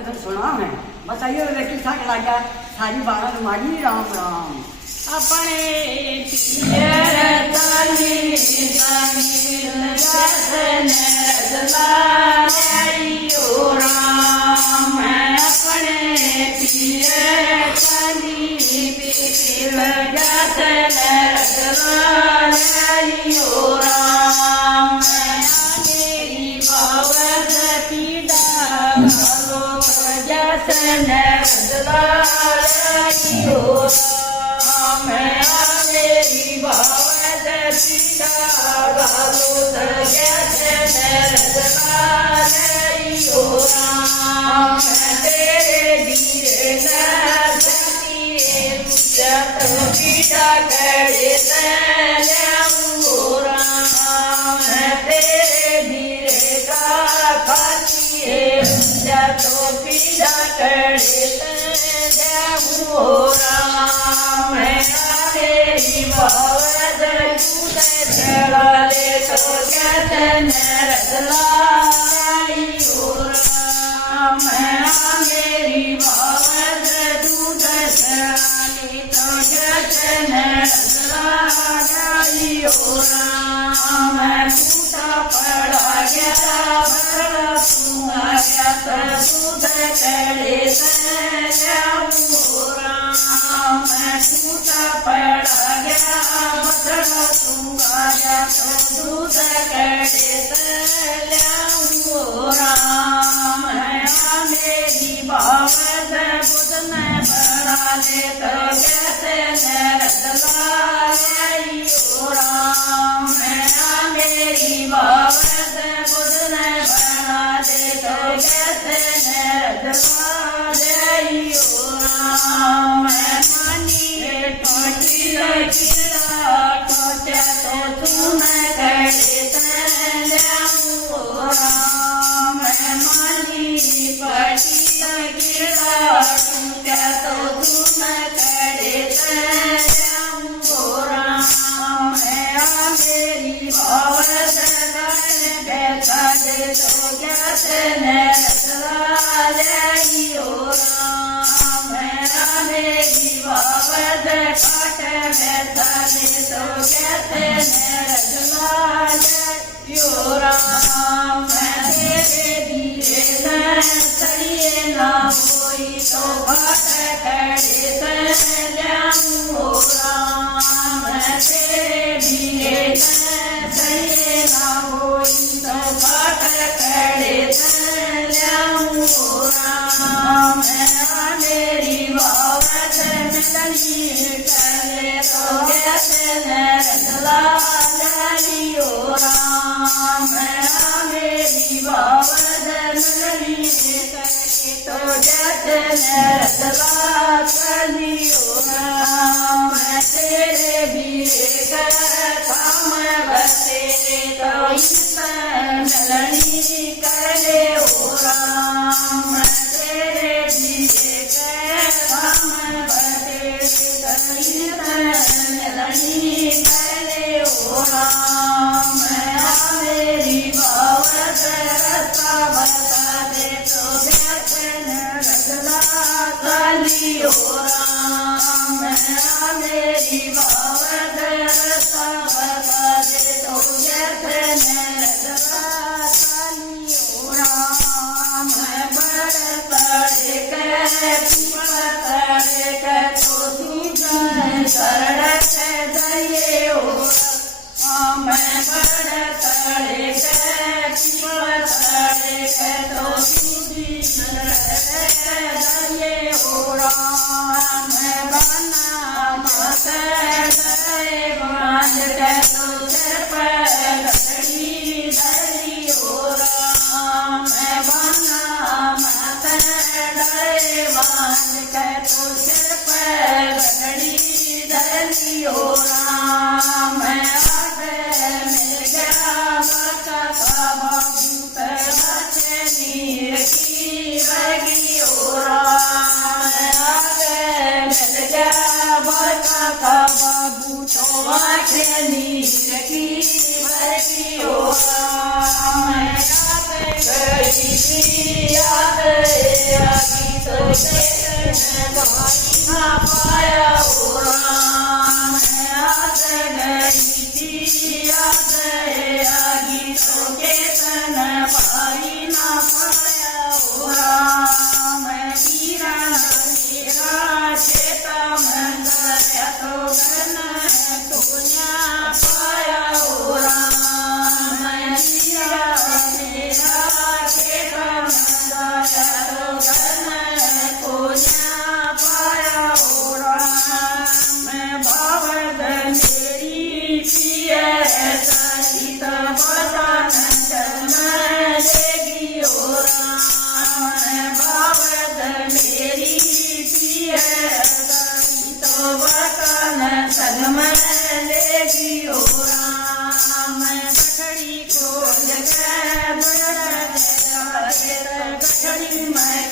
બધું સુણાવે બસ અહીંયા વેકી થાક લાગ્યા સારી બાળક મારી રામ રામ अपने पियर तली जमीन जसन रजलायो राम अपने पियर तली बिल जसन रजलायो राम मेरी भवद पीड़ा भलो जसन रजलायो मेरी भवद पीड़ा भलो जसन रजलायो राम तेरे धीरे नती जब पीड़ा करे तू राम तेरे धीरे का खाती जब पीड़ा करे तू राम मेरी भवद चढ़ले तो जसन रजलायो राम मेरी भवद दूध चढ़ले तो जसन रजलायो राम टूटा पड़ा गया तुम्हारा दूध चढ़े राम टूटा पड़ा गया बदला तुम्हारा तो दूध करे राम मेरी भवद बुध में बना ले तो कैसे रजलायो राम मेरी भवद बुध में बना ले तो कैसे रजलायो राम टोटी किला टोटा तो तुम करे राम मानी पटी किला टूटा तो तुम करे राम मेरी भवद बैठा दे तो जसन रजलायो राम मेरी भवद पाट बैठा दे तो जसन रजलायो राम तेरे धीरे सड़िए ना होई तो पाट करे राम तेरे धीरे सड़िए ना होई तो पाट करे राम मेरी भवद मिलनी करे तो जसन रजलायो राम मेरी भवद मिलनी करे तो जसन रजलायो राम तेरे बीरे काम बसेरे तो मिलनी करे राम तेरे बीरे काम बसेरे मिलनी करे राम मेरी भवद रस्ता बता दे तो जसन रजलायो राम मेरी भवद रस्ता बता दे तो जसन रजलायो राम बड़ तड़े के तो दूध शरण से दये राम बड़ तड़े के तो दूध दये राम बना मत दये बांध के तो सर पर लकड़ी धरियो राम बना मत दये बांध के तो सर पर लकड़ी धरियो राम आगे मिल गया बका बाबू नीर की बगियो राम आगे मिल गया बका बाबू तो आगे नीर की बगियो राम आगे गई दया गीतों के तन पारी ना पाया ओ राम वीरा मेरा चेता मन दया तो गन तुझा पाया ओ राम वीरा मेरा चेता मन दया तो गन तुझा पाया ओ राम भावद मेरी पिया सहित बतन जन्म लेगी ओ राम भावद मेरी पिया सहित बतन जन्म लेगी ओ राम बछड़ी को जगह बड़ा गठड़ी में